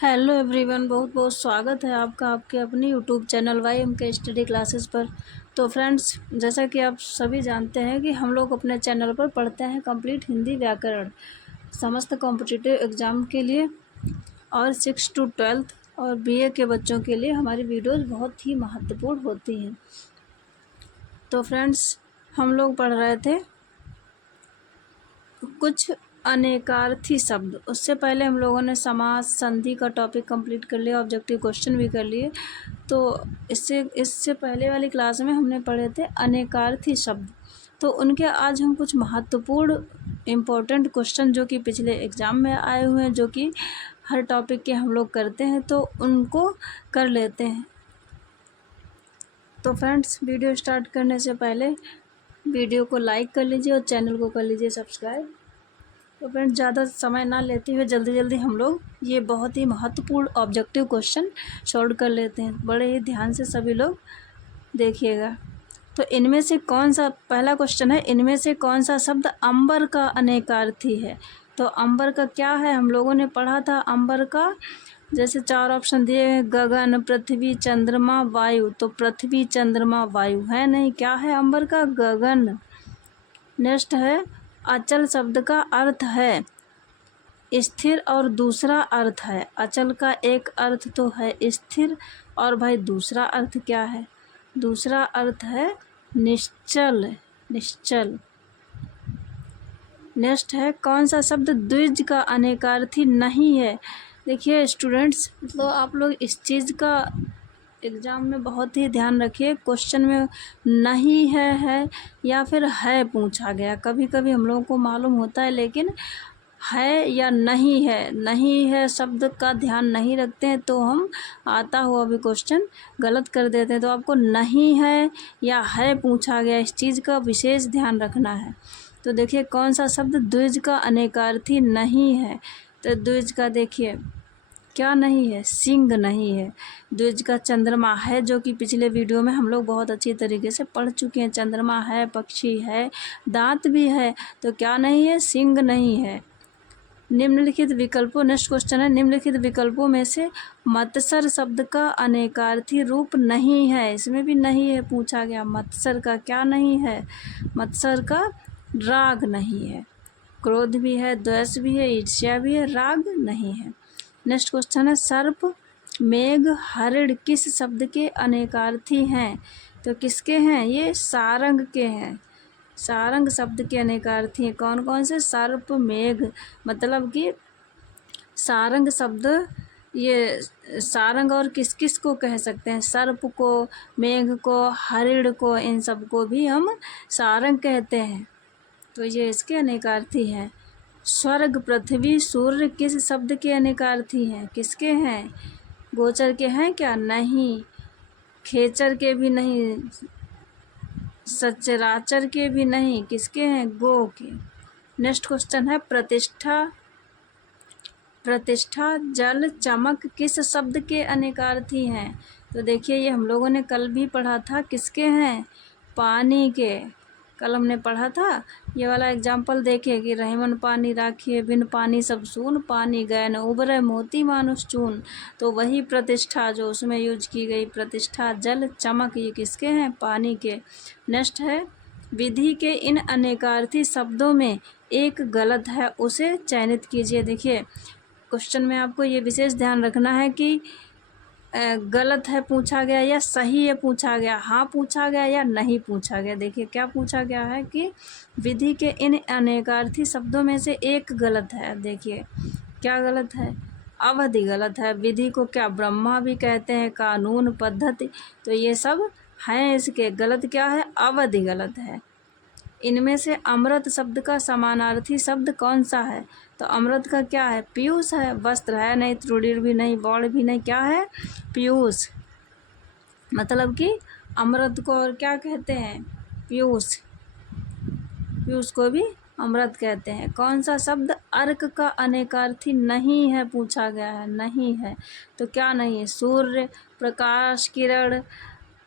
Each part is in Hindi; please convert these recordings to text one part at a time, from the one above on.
हेलो एवरीवन, बहुत बहुत स्वागत है आपका आपके अपने YouTube channel YMK study classes पर। तो फ्रेंड्स, जैसा कि आप सभी जानते हैं कि हम लोग अपने चैनल पर पढ़ते हैं कंप्लीट हिंदी व्याकरण समस्त कॉम्पिटिटिव एग्ज़ाम के लिए और 6 to 12 और BA के बच्चों के लिए हमारी वीडियोज़ बहुत ही महत्वपूर्ण होती हैं। तो फ्रेंड्स, हम लोग पढ़ रहे थे कुछ अनेकार्थी शब्द। उससे पहले हम लोगों ने समास संधि का टॉपिक कंप्लीट कर लिया, ऑब्जेक्टिव क्वेश्चन भी कर लिए। तो इससे पहले वाली क्लास में हमने पढ़े थे अनेकार्थी शब्द। तो उनके आज हम कुछ महत्वपूर्ण इम्पोर्टेंट क्वेश्चन जो कि पिछले एग्ज़ाम में आए हुए हैं, जो कि हर टॉपिक के हम लोग करते हैं, तो उनको कर लेते हैं। तो फ्रेंड्स, वीडियो स्टार्ट करने से पहले वीडियो को लाइक कर लीजिए और चैनल को कर लीजिए सब्सक्राइब। तो फ्रेंड्स, ज़्यादा समय ना लेते हुए जल्दी जल्दी हम लोग ये बहुत ही महत्वपूर्ण ऑब्जेक्टिव क्वेश्चन सॉल्व कर लेते हैं। बड़े ही ध्यान से सभी लोग देखिएगा। तो इनमें से कौन सा, पहला क्वेश्चन है, इनमें से कौन सा शब्द अंबर का अनेकार्थी है। तो अंबर का क्या है, हम लोगों ने पढ़ा था अंबर का, जैसे 4 ऑप्शन दिए हैं, गगन, पृथ्वी, चंद्रमा, वायु। तो पृथ्वी, चंद्रमा, वायु है नहीं, क्या है अंबर का, गगन। नेक्स्ट है अचल शब्द का अर्थ है स्थिर और दूसरा अर्थ है। अचल का एक अर्थ तो है स्थिर, और भाई दूसरा अर्थ क्या है, दूसरा अर्थ है निश्चल, निश्चल। नेक्स्ट है कौन सा शब्द द्विज का अनेकार्थी नहीं है। देखिए स्टूडेंट्स, मतलब आप लोग इस चीज़ का एग्ज़ाम में बहुत ही ध्यान रखिए। क्वेश्चन में नहीं है या फिर है पूछा गया, कभी कभी हम लोगों को मालूम होता है, लेकिन है या नहीं है शब्द का ध्यान नहीं रखते हैं तो हम आता हुआ भी क्वेश्चन गलत कर देते हैं। तो आपको नहीं है या है पूछा गया, इस चीज़ का विशेष ध्यान रखना है। तो देखिए कौन सा शब्द द्विज का अनेकार्थी नहीं है। तो द्विज का देखिए क्या नहीं है, सिंह नहीं है। द्विज का चंद्रमा है, जो कि पिछले वीडियो में हम लोग बहुत अच्छी तरीके से पढ़ चुके हैं। चंद्रमा है, पक्षी है, दांत भी है, तो क्या नहीं है, सिंह नहीं है। निम्नलिखित विकल्पों, नेक्स्ट क्वेश्चन है, निम्नलिखित विकल्पों में से मत्सर शब्द का अनेकार्थी रूप नहीं है। इसमें भी नहीं है पूछा गया। मत्सर का क्या नहीं है, मत्सर का राग नहीं है। क्रोध भी है, द्वेष भी है, ईर्ष्या भी है, राग नहीं है। नेक्स्ट क्वेश्चन है सर्प, मेघ, हरिण किस शब्द के अनेकार्थी हैं। तो किसके हैं, ये सारंग के हैं। सारंग शब्द के अनेकार्थी हैं। कौन कौन से, सर्प, मेघ, मतलब कि सारंग शब्द, ये सारंग और किस किस को कह सकते हैं, सर्प को, मेघ को, हरिण को, इन सब को भी हम सारंग कहते हैं। तो ये इसके अनेकार्थी हैं। स्वर्ग, पृथ्वी, सूर्य किस शब्द के अनेकार्थी हैं, किसके हैं, गोचर के हैं क्या, नहीं। खेचर के भी नहीं, सचराचर के भी नहीं, किसके हैं, गो के। नेक्स्ट क्वेश्चन है प्रतिष्ठा, प्रतिष्ठा, जल, चमक किस शब्द के अनेकार्थी हैं। तो देखिए ये हम लोगों ने कल भी पढ़ा था, किसके हैं, पानी के। कल हमने पढ़ा था ये वाला एग्जाम्पल, देखिए कि रहीमन पानी राखिए, बिन पानी सब सून, पानी गए न उबरे, मोती मानुष चून। तो वही प्रतिष्ठा जो उसमें यूज की गई, प्रतिष्ठा, जल, चमक, ये किसके हैं, पानी के। नेक्स्ट है विधि के इन अनेकार्थी शब्दों में एक गलत है, उसे चयनित कीजिए। देखिए क्वेश्चन में आपको ये विशेष ध्यान रखना है कि गलत है पूछा गया या सही है पूछा गया, हाँ पूछा गया या नहीं पूछा गया। देखिए क्या पूछा गया है कि विधि के इन अनेकार्थी शब्दों में से एक गलत है। देखिए क्या गलत है, अवधि गलत है। विधि को क्या ब्रह्मा भी कहते हैं, कानून, पद्धति, तो ये सब हैं इसके। गलत क्या है, अवधि गलत है। इनमें से अमृत शब्द का समानार्थी शब्द कौन सा है। तो अमृत का क्या है, पीयूष है। वस्त्र है नहीं, त्रुडीर भी नहीं, बौड़ भी नहीं, क्या है, पीयूष। मतलब कि अमृत को और क्या कहते हैं, पीयूष, पीयूष को भी अमृत कहते हैं। कौन सा शब्द अर्क का अनेकार्थी नहीं है पूछा गया है, नहीं है। तो क्या नहीं है, सूर्य, प्रकाश, किरण,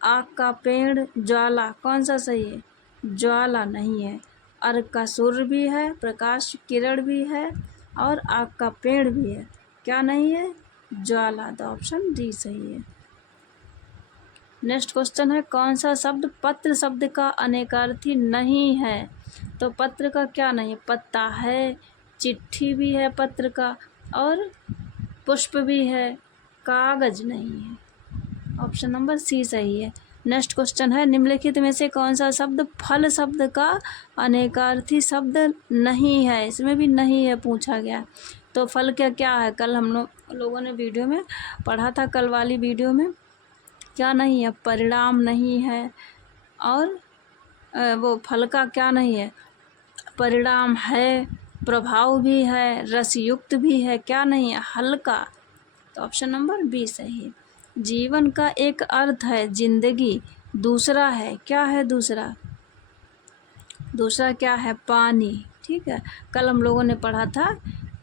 आग का पेड़, ज्वाला। कौन सा सही है, ज्वाला नहीं है। अर्क का सूर्य भी है, प्रकाश किरण भी है, और आग का पेड़ भी है, क्या नहीं है, ज्वाला, तो ऑप्शन डी सही है। नेक्स्ट क्वेश्चन है, कौन सा शब्द पत्र शब्द का अनेकार्थी नहीं है? तो पत्र का क्या नहीं, पत्ता है, चिट्ठी भी है पत्र का, और पुष्प भी है, कागज नहीं है। ऑप्शन नंबर सी सही है। नेक्स्ट क्वेश्चन है, निम्नलिखित में से कौन सा शब्द फल शब्द का अनेकार्थी शब्द नहीं है? इसमें भी नहीं है पूछा गया। तो फल क्या क्या है? कल हम लोगों ने वीडियो में पढ़ा था, कल वाली वीडियो में। क्या नहीं है? परिणाम नहीं है, और वो फल का क्या नहीं है? परिणाम है, प्रभाव भी है, रसयुक्त भी है, क्या नहीं है? हल्का। तो ऑप्शन नंबर बी सही है। जीवन का एक अर्थ है जिंदगी, दूसरा है, क्या है दूसरा? दूसरा क्या है? पानी। ठीक है, कल हम लोगों ने पढ़ा था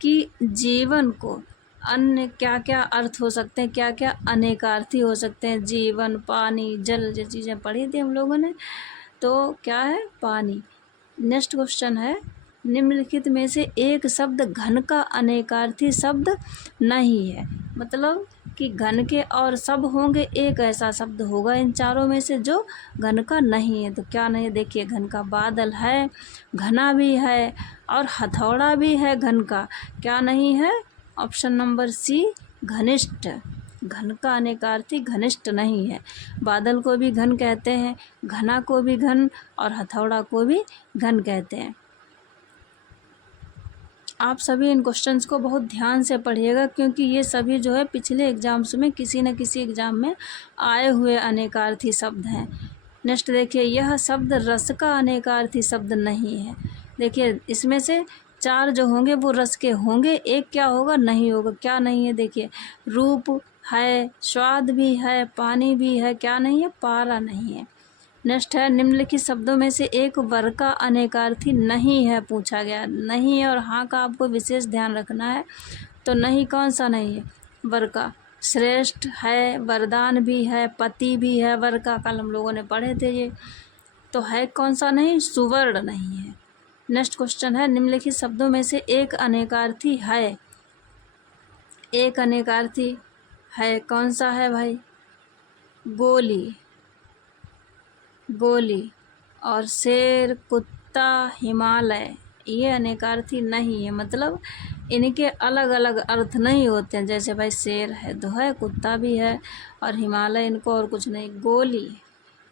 कि जीवन को अन्य क्या क्या अर्थ हो सकते हैं, क्या क्या अनेकार्थी हो सकते हैं। जीवन, पानी, जल, जो चीज़ें पढ़ी थी हम लोगों ने, तो क्या है? पानी। नेक्स्ट क्वेश्चन है, निम्नलिखित में से एक शब्द घन का अनेकार्थी शब्द नहीं है। मतलब कि घन के और सब होंगे, एक ऐसा शब्द होगा इन चारों में से जो घन का नहीं है। तो क्या नहीं है? देखिए, घन का बादल है, घना भी है, और हथौड़ा भी है घन का। क्या नहीं है? ऑप्शन नंबर सी घनिष्ठ। घन का अनेकार्थी घनिष्ठ नहीं है। बादल को भी घन कहते हैं, घना को भी घन, और हथौड़ा को भी घन कहते हैं। आप सभी इन क्वेश्चंस को बहुत ध्यान से पढ़िएगा, क्योंकि ये सभी जो है पिछले एग्जाम्स में किसी न किसी एग्ज़ाम में आए हुए अनेकार्थी शब्द हैं। नेक्स्ट देखिए, यह शब्द रस का अनेकार्थी शब्द नहीं है। देखिए, इसमें से चार जो होंगे वो रस के होंगे, एक क्या होगा? नहीं होगा। क्या नहीं है? देखिए, रूप है, स्वाद भी है, पानी भी है, क्या नहीं है? पारा नहीं है। नेक्स्ट है, निम्नलिखित शब्दों में से एक वर्ग का अनेकार्थी नहीं है पूछा गया। नहीं है और हाँ का आपको विशेष ध्यान रखना है। तो नहीं कौन सा नहीं है? वर्ग का श्रेष्ठ है, वरदान भी है, पति भी है, वर्ग का कल हम लोगों ने पढ़े थे ये। तो है कौन सा नहीं? सुवर्ण नहीं है। नेक्स्ट क्वेश्चन है, निम्नलिखित शब्दों में से एक अनेकार्थी है। एक अनेकार्थी है, कौन सा है भाई? गोली, गोली, और शेर, कुत्ता, हिमालय, ये अनेकार्थी नहीं है। मतलब इनके अलग अलग अर्थ नहीं होते हैं। जैसे भाई शेर है तो है, कुत्ता भी है, और हिमालय, इनको और कुछ नहीं। गोली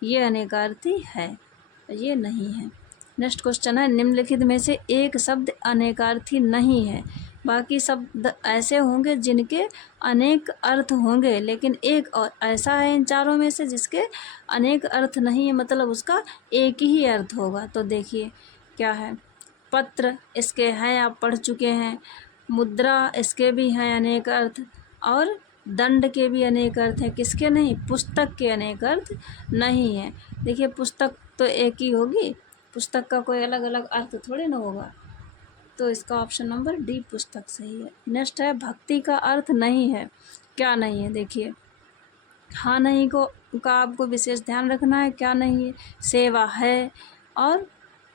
ये अनेकार्थी है, ये नहीं है। नेक्स्ट क्वेश्चन है, निम्नलिखित में से एक शब्द अनेकार्थी नहीं है। बाकी शब्द ऐसे होंगे जिनके अनेक अर्थ होंगे, लेकिन एक और ऐसा है इन चारों में से जिसके अनेक अर्थ नहीं है, मतलब उसका एक ही अर्थ होगा। तो देखिए क्या है? पत्र, इसके हैं, आप पढ़ चुके हैं। मुद्रा, इसके भी हैं अनेक अर्थ, और दंड के भी अनेक अर्थ हैं। किसके नहीं? पुस्तक के अनेक अर्थ नहीं है। देखिए, पुस्तक तो एक ही होगी, पुस्तक का कोई अलग अलग अर्थ थोड़े ना होगा। तो इसका ऑप्शन नंबर डी पुस्तक सही है। नेक्स्ट है, भक्ति का अर्थ नहीं है। क्या नहीं है? देखिए, हाँ नहीं को का आपको विशेष ध्यान रखना है। क्या नहीं है? सेवा है, और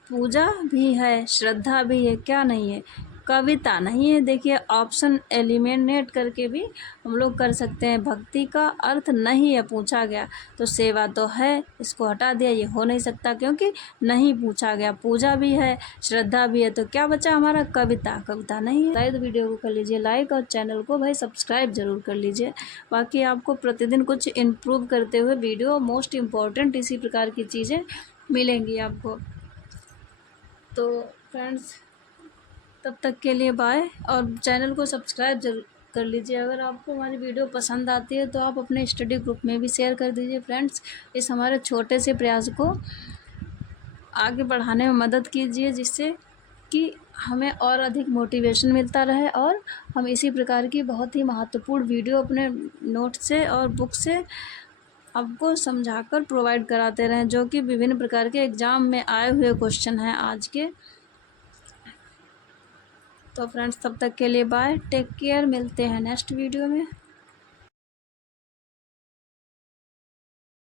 पूजा भी है, श्रद्धा भी है, क्या नहीं है? कविता नहीं है। देखिए, ऑप्शन एलिमिनेट करके भी हम लोग कर सकते हैं। भक्ति का अर्थ नहीं है पूछा गया, तो सेवा तो है, इसको हटा दिया, ये हो नहीं सकता क्योंकि नहीं पूछा गया। पूजा भी है, श्रद्धा भी है, तो क्या बचा हमारा? कविता। कविता नहीं है। शायद वीडियो को कर लीजिए लाइक, और चैनल को भाई सब्सक्राइब ज़रूर कर लीजिए। बाकी आपको प्रतिदिन कुछ इम्प्रूव करते हुए वीडियो, मोस्ट इम्पॉर्टेंट इसी प्रकार की चीज़ें मिलेंगी आपको। तो फ्रेंड्स, तब तक के लिए बाय, और चैनल को सब्सक्राइब जरूर कर लीजिए। अगर आपको हमारी वीडियो पसंद आती है तो आप अपने स्टडी ग्रुप में भी शेयर कर दीजिए फ्रेंड्स। इस हमारे छोटे से प्रयास को आगे बढ़ाने में मदद कीजिए, जिससे कि हमें और अधिक मोटिवेशन मिलता रहे, और हम इसी प्रकार की बहुत ही महत्वपूर्ण वीडियो अपने नोट से और बुक से आपको समझाकर प्रोवाइड कराते रहें, जो कि विभिन्न प्रकार के एग्ज़ाम में आए हुए क्वेश्चन हैं आज के। तो फ्रेंड्स, तब तक के लिए बाय, टेक केयर, मिलते हैं नेक्स्ट वीडियो में।